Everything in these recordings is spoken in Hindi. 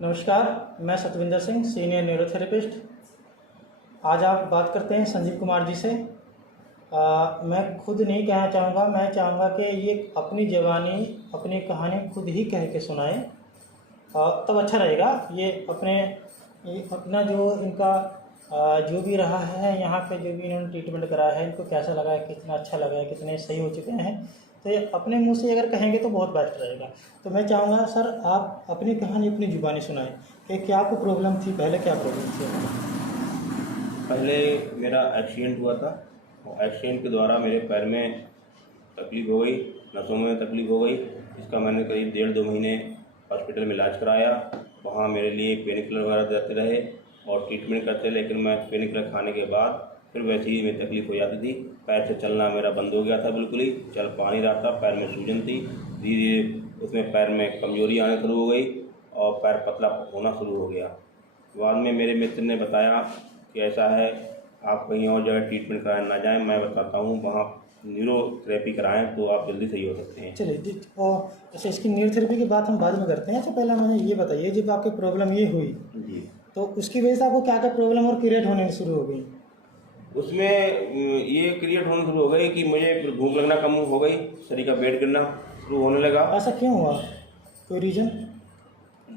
नमस्कार, मैं सतविंदर सिंह, सीनियर न्यूरोथेरेपिस्ट। आज आप बात करते हैं संजीव कुमार जी से। मैं खुद नहीं कहना चाहूँगा, मैं चाहूँगा कि ये अपनी ज़बानी, अपनी कहानी खुद ही कह के सुनाएं, तब अच्छा रहेगा। ये अपना जो इनका जो भी रहा है, यहाँ पे जो भी इन्होंने ट्रीटमेंट कराया है, इनको कैसा लगा है, कितना अच्छा लगा है, कितने सही हो चुके हैं, तो ये अपने मुंह से अगर कहेंगे तो बहुत बेस्ट रहेगा। तो मैं चाहूँगा सर, आप अपनी कहानी अपनी ज़ुबानी सुनाएं कि क्या आपको प्रॉब्लम थी, पहले क्या प्रॉब्लम थी। पहले मेरा एक्सीडेंट हुआ था और एक्सीडेंट के द्वारा मेरे पैर में तकलीफ़ हो गई, नसों में तकलीफ़ हो गई। इसका मैंने करीब 1.5-2 महीने हॉस्पिटल में इलाज कराया। वहाँ मेरे लिए पेन किलर वगैरह देते रहे और ट्रीटमेंट करते, लेकिन मैं पेन किलर खाने के बाद फिर वैसे ही मेरी तकलीफ़ हो जाती थी। पैर से चलना मेरा बंद हो गया था, बिल्कुल ही चल पा नहीं रहा था। पैर में सूजन थी, धीरे धीरे उसमें पैर में कमज़ोरी आने शुरू हो गई और पैर पतला होना शुरू हो गया। बाद में मेरे मित्र ने बताया कि ऐसा है, आप कहीं और जगह ट्रीटमेंट कराने ना जाएं, मैं बताता हूं, वहाँ न्यूरोथेरेपी कराएं तो आप जल्दी सही हो सकते हैं। चलिए, और अच्छा, इसकी न्यूरोथेरेपी की बात हम बाद में करते हैं। अच्छा, पहले मुझे ये बताइए, जब आपकी प्रॉब्लम ये हुई जी, तो उसकी वजह से आपको क्या क्या प्रॉब्लम और क्रिएट होने शुरू हो गई। उसमें ये क्रिएट होना शुरू हो गई कि मुझे भूख लगना कम हो गई, शरीर का वेट गिरना शुरू होने लगा। ऐसा क्यों हुआ, कोई रीज़न।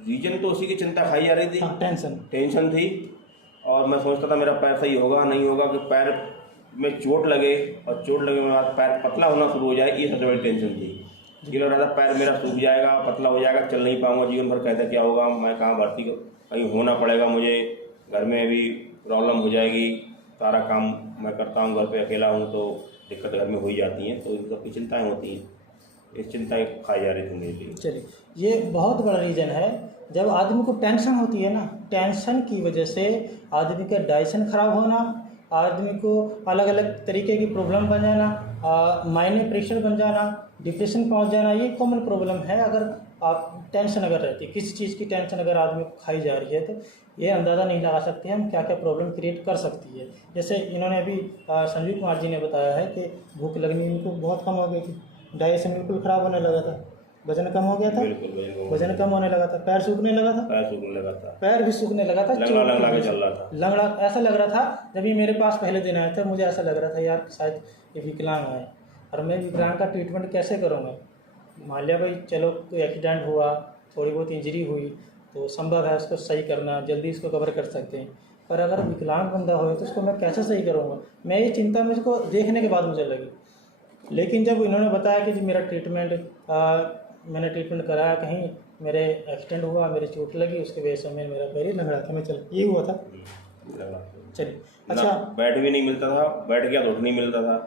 रीजन तो उसी की चिंता खाई जा रही थी, हाँ, टेंशन थी। और मैं सोचता था मेरा पैर सही होगा नहीं होगा, कि पैर में चोट लगे और चोट लगने के बाद पैर पतला होना शुरू हो जाए, ये सबसे बड़ी टेंशन थी। ये लग रहा था पैर मेरा सूख जाएगा, पतला हो जाएगा, चल नहीं पाऊंगा जीवन भर, कैसे क्या होगा, मैं कहाँ भर्ती कहीं होना पड़ेगा मुझे, घर में भी प्रॉब्लम हो जाएगी, सारा काम मैं करता हूँ, घर पे अकेला हूँ तो दिक्कत घर में हो ही जाती हैं, तो इन सबकी चिंताएँ होती हैं। इस चिंता खाई जा रही थी मेरे लिए। चलिए, ये बहुत बड़ा रीज़न है। जब आदमी को टेंशन होती है ना, टेंशन की वजह से आदमी का डाइजेशन खराब होना, आदमी को अलग अलग तरीके की प्रॉब्लम बन जाना, माइंड में प्रेशर बन जाना, डिप्रेशन पहुंच जाना, ये कॉमन प्रॉब्लम है। अगर आप टेंशन अगर रहती है, किसी चीज़ की टेंशन अगर आदमी को खाई जा रही है, तो ये अंदाज़ा नहीं लगा सकते हम क्या क्या प्रॉब्लम क्रिएट कर सकती है। जैसे इन्होंने अभी संजीव कुमार जी ने बताया है कि भूख लगनी इनको बहुत कम हो गई थी, डाइजेशन बिल्कुल ख़राब होने लगा था, वजन कम हो गया था, वजन कम होने लगा था, पैर सूखने लगा था, पैर भी सूखने लगा था, लंगड़ा के चल रहा था, लंगड़ा ऐसा लग रहा था। जब ये मेरे पास पहले दिन आया था, मुझे ऐसा लग रहा था यार शायद ये विकलांग है, और मैं विकलांग का ट्रीटमेंट कैसे करूँगा। मान लिया भाई, चलो कोई एक्सीडेंट हुआ, थोड़ी बहुत इंजरी हुई तो संभव है उसको सही करना, जल्दी इसको कवर कर सकते हैं, पर अगर विकलांग बंदा हो तो उसको मैं कैसे सही करूँगा। मैं ये चिंता मुझको देखने के बाद मुझे लगी। लेकिन जब इन्होंने बताया कि जी मेरा मैंने ट्रीटमेंट कराया, कहीं मेरे एक्सीडेंट हुआ, मेरी चोट लगी, उसकी वजह से मेरा पैर ही लग रहा था, मैं चल ये हुआ था। चलिए, अच्छा, बैठ भी नहीं मिलता था, बैठ गया तो उठ नहीं मिलता था,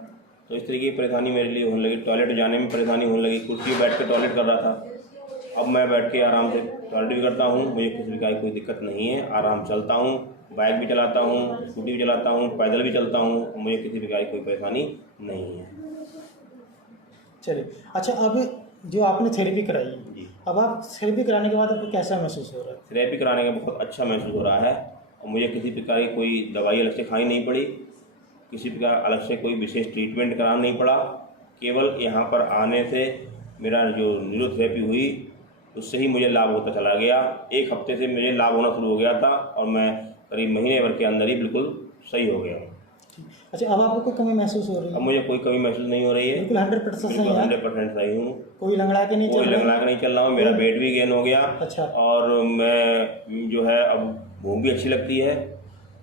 तो इस तरीके की परेशानी मेरे लिए होने लगी। टॉयलेट जाने में परेशानी होने लगी, कुर्सी बैठ के टॉयलेट कर रहा था, अब मैं बैठ के आराम से टॉयलेट भी करता हूँ, मुझे किसी प्रकार की कोई दिक्कत नहीं है, आराम चलता हूँ, बाइक भी चलाता हूँ, स्कूटी भी चलाता हूँ, पैदल भी चलता हूँ, मुझे किसी प्रकार की कोई परेशानी नहीं है। चलिए, अच्छा, अब जो आपने थेरेपी कराई, अब आप थेरेपी कराने के बाद आपको कैसा महसूस हो रहा है। थेरेपी कराने का बहुत अच्छा महसूस हो रहा है और मुझे किसी प्रकार की कोई दवाई अलग से खानी नहीं पड़ी, किसी प्रकार अलग से कोई विशेष ट्रीटमेंट कराना नहीं पड़ा। केवल यहाँ पर आने से मेरा जो न्यूरोथेरेपी हुई उससे ही मुझे लाभ होता चला गया। 1 हफ्ते से मुझे लाभ होना शुरू हो गया था और मैं करीब महीने भर के अंदर ही बिल्कुल सही हो गया हूँ। अच्छा, अब आपको कोई कमी महसूस हो रही है। अब मुझे कोई कमी महसूस नहीं हो रही है, बिल्कुल 100% सही हूँ, कोई लंगड़ा के नहीं चल रहा हूँ, मेरा वेट भी गेन हो गया। अच्छा, और मैं जो है अब भूख भी अच्छी लगती है,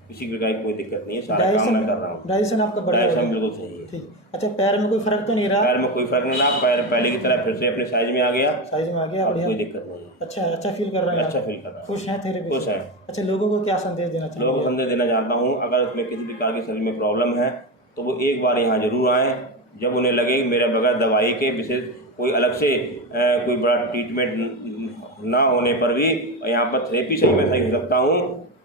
किसी प्रकार की कोई दिक्कत नहीं है, सारा काम मैं कर रहा हूँ। डाइजेशन आपका बढ़िया है, बिल्कुल सही है। ठीक। अच्छा, पैर में कोई फर्क तो नहीं रहा। पैर में कोई फर्क नहीं रहा, पैर पहले की तरह फिर से अपने साइज में आ गया, बढ़िया, कोई दिक्कत नहीं है। अच्छा फील कर रहे हैं, अच्छा फील कर रहा हूँ, खुश हैं थेरेपी, खुश है। अच्छा, लोगों को क्या संदेश देना चाहिए। लोगों को संदेश देना चाहता हूँ, अगर उसमें किसी प्रकार की शरीर में प्रॉब्लम है तो वो एक बार यहाँ जरूर आएँ। जब उन्हें लगे मेरा बगैर दवाई के विशेष कोई अलग से कोई बड़ा ट्रीटमेंट ना होने पर भी यहाँ पर थेरेपी से ही मैं सही हो सकता हूँ,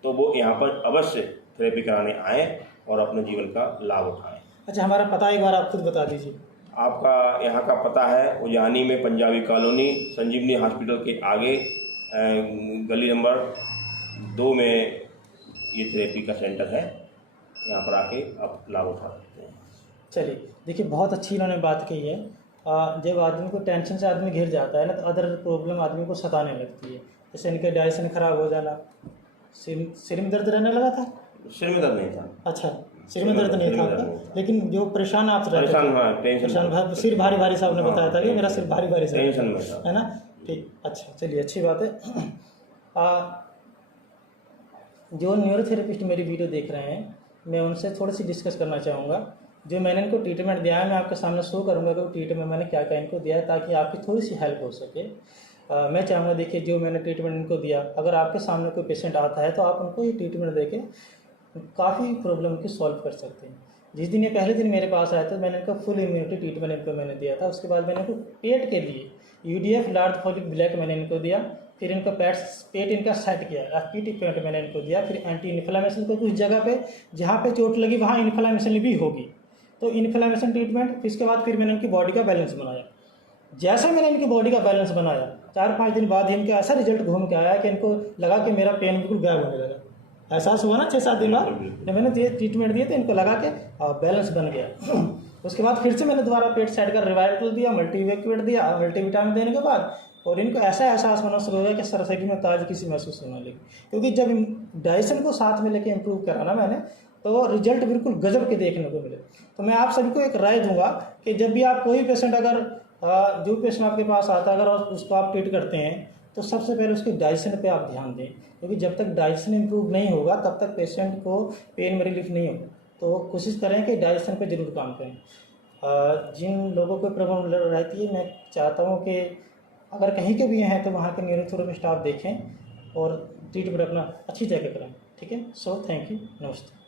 तो वो यहाँ पर अवश्य थेरेपी कराने आएँ और अपने जीवन का लाभ उठाएँ। अच्छा, हमारा पता एक बार आप खुद बता दीजिए। आपका यहाँ का पता है उजानी में, पंजाबी कॉलोनी, संजीवनी हॉस्पिटल के आगे, गली नंबर 2 में ये थेरेपी का सेंटर है, यहाँ पर आके आप लाभ उठा सकते हैं। चलिए, देखिए, बहुत अच्छी इन्होंने बात कही है। जब आदमी को टेंशन से आदमी घिर जाता है ना, तो अदर प्रॉब्लम आदमी को सताने लगती है। जैसे इनके डाइजेशन खराब हो जाना, सिर में दर्द रहने लगा था? सिर में दर्द नहीं था। अच्छा, सिर में दर्द नहीं था आपका, लेकिन जो परेशान आप रहते थे, हाँ, टेंशन, सिर भारी भारी साहब ने बताया था कि मेरा सिर भारी भारी सा टेंशन में था, है ना? ठीक, अच्छा, चलिए अच्छी बात है। जो न्यूरोथेरेपिस्ट मेरी वीडियो देख रहे हैं, मैं उनसे थोड़ी सी डिस्कस करना चाहूँगा। जो मैंने इनको ट्रीटमेंट दिया है, मैं आपके सामने शो करूँगा कि वो ट्रीटमेंट मैंने क्या क्या इनको दिया है, ताकि आपकी थोड़ी सी हेल्प हो सके। मैं चाहूँगा, देखिए, जो मैंने ट्रीटमेंट इनको दिया, अगर आपके सामने कोई पेशेंट आता है तो आप उनको ये ट्रीटमेंट दे के काफ़ी प्रॉब्लम की सॉल्व कर सकते हैं। जिस दिन ये पहले दिन मेरे पास आया था, मैंने इनको फुल इम्यूनिटी ट्रीटमेंट इनको मैंने दिया था। उसके बाद मैंने इनको पेट के लिए UDF लार्ज फॉलिक ब्लैक मैंने इनको दिया, फिर इनका पेट इनका सेट किया, FPT पेट मैंने इनको दिया, फिर एंटी इन्फ्लामेशन को कुछ जगह पे जहाँ पे चोट लगी वहाँ इन्फ्लामेशन भी होगी, तो इन्फ्लामेशन ट्रीटमेंट। इसके बाद फिर मैंने इनकी बॉडी का बैलेंस बनाया। जैसे मैंने इनकी बॉडी का बैलेंस बनाया, 4-5 दिन बाद ही इनका ऐसा रिजल्ट घूम के आया कि इनको लगा कि मेरा पेन बिल्कुल गायब होने लगा। एहसास हुआ ना 6-7 दिन बाद जब मैंने ये ट्रीटमेंट दिए तो इनको लगा कि बैलेंस बन गया। उसके बाद फिर से मैंने दोबारा पेट सेट कर रिवाइटल दिया, मल्टीविटामिन दिया, मल्टीविटामिन देने के बाद और इनको ऐसा एहसास होना शुरू हो गया कि शरीर में ताजगी सी महसूस होने लगी। क्योंकि जब डाइजेशन को साथ में लेके इम्प्रूव करा ना मैंने, तो रिजल्ट बिल्कुल गजब के देखने को मिले। तो मैं आप सभी को एक राय दूंगा कि जब भी आप कोई पेशेंट, अगर जो पेशेंट आपके पास आता है, अगर उसको आप ट्रीट करते हैं, तो सबसे पहले उसके डाइजेशन पे आप ध्यान दें, क्योंकि जब तक डाइजेशन इंप्रूव नहीं होगा तब तक पेशेंट को पेन में रिलीफ नहीं होगा। तो कोशिश करें कि डाइजेशन पे ज़रूर काम करें। जिन लोगों को प्रॉब्लम रहती है, मैं चाहता हूँ कि अगर कहीं के भी हैं तो वहाँ के न्यूरोथेरेपिस्ट आप देखें और ट्रीटमेंट अपना अच्छी जगह करें। ठीक है, सो थैंक यू, नमस्ते।